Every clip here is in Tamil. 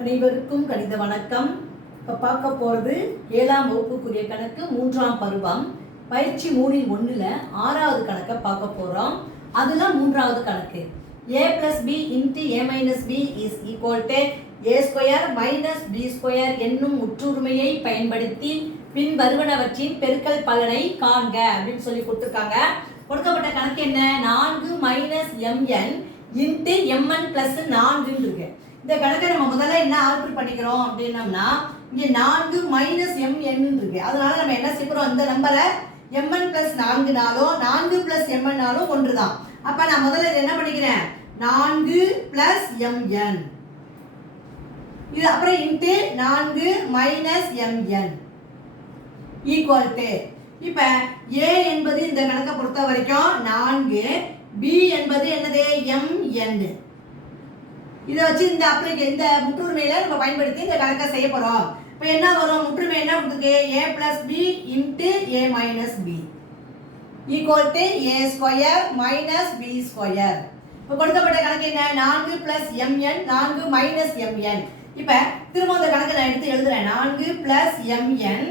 அனைவருக்கும் கணித வணக்கம். இப்போ பார்க்க போகிறது 7ஆம் வகுப்புக்குரிய கணக்கு 3ஆம் பருவம் பயிற்சி 3-1 6வது கணக்கை பார்க்க போகிறோம். அதில் 3வது கணக்கு a plus b into a minus b is equal to a square minus b square என்னும் முற்றுரிமையை பயன்படுத்தி பின் வருவனவற்றின் பெருக்கல் பலனை காண்க அப்படின்னு சொல்லி கொடுத்துருக்காங்க. கொடுக்கப்பட்ட கணக்கு என்ன? 4 minus mn into mn plus 4 இருக்கு. இந்த கணக்கை நம்ம முதல்ல என்ன ஆல்டர் பண்ணிக்கிறோம் அப்படின்னம்னா, இங்கே 4 மைனஸ் mn இருக்கு. அதனால நம்ம என்ன செய்யறோம், இந்த நம்பரை mn பிளஸ் 4நாலும் 4 பிளஸ் mnனாலும் ஒன்று தான். அப்போ நான் முதல்ல இதை என்ன பண்ணிக்கிறேன், 4 பிளஸ் mn, இது அப்புறம் into 4 minus mn equal to, இப்போ a என்பது இந்த கணக்கை பொறுத்த வரைக்கும் 4, b என்பது என்னது mn. இதை வச்சு இந்த முற்றுரிமையில நம்ம பயன்படுத்தி இந்த கணக்கை செய்ய போறோம். இப்போ என்ன வரும், முற்றுரிமை என்ன கொடுத்துருக்கு, a plus b into a minus b equal to a square minus b square. இப்போ கொடுக்கப்பட்ட கணக்கு என்ன, 4 plus mn 4 minus mn. இப்போ திரும்ப இந்த கணக்கை நான் எடுத்து எழுதுறேன், 4 plus mn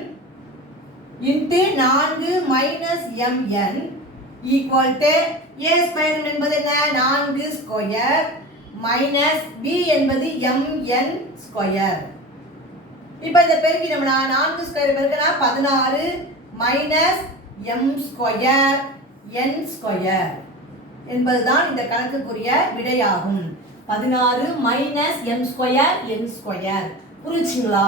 into 4 minus mn equal to a square என்பது என்ன, 4 ஸ்கொயர் மைனஸ் b என்பது mn ஸ்கொயர். இப்போ இதை பெருக்கினோம்னா 4 ஸ்கொயர் பெருக்கினா 16 minus m square n square என்பதுதான் இந்த கணக்குக்குரிய விடையாகும். 16 minus m square n square. புரிஞ்சுங்களா?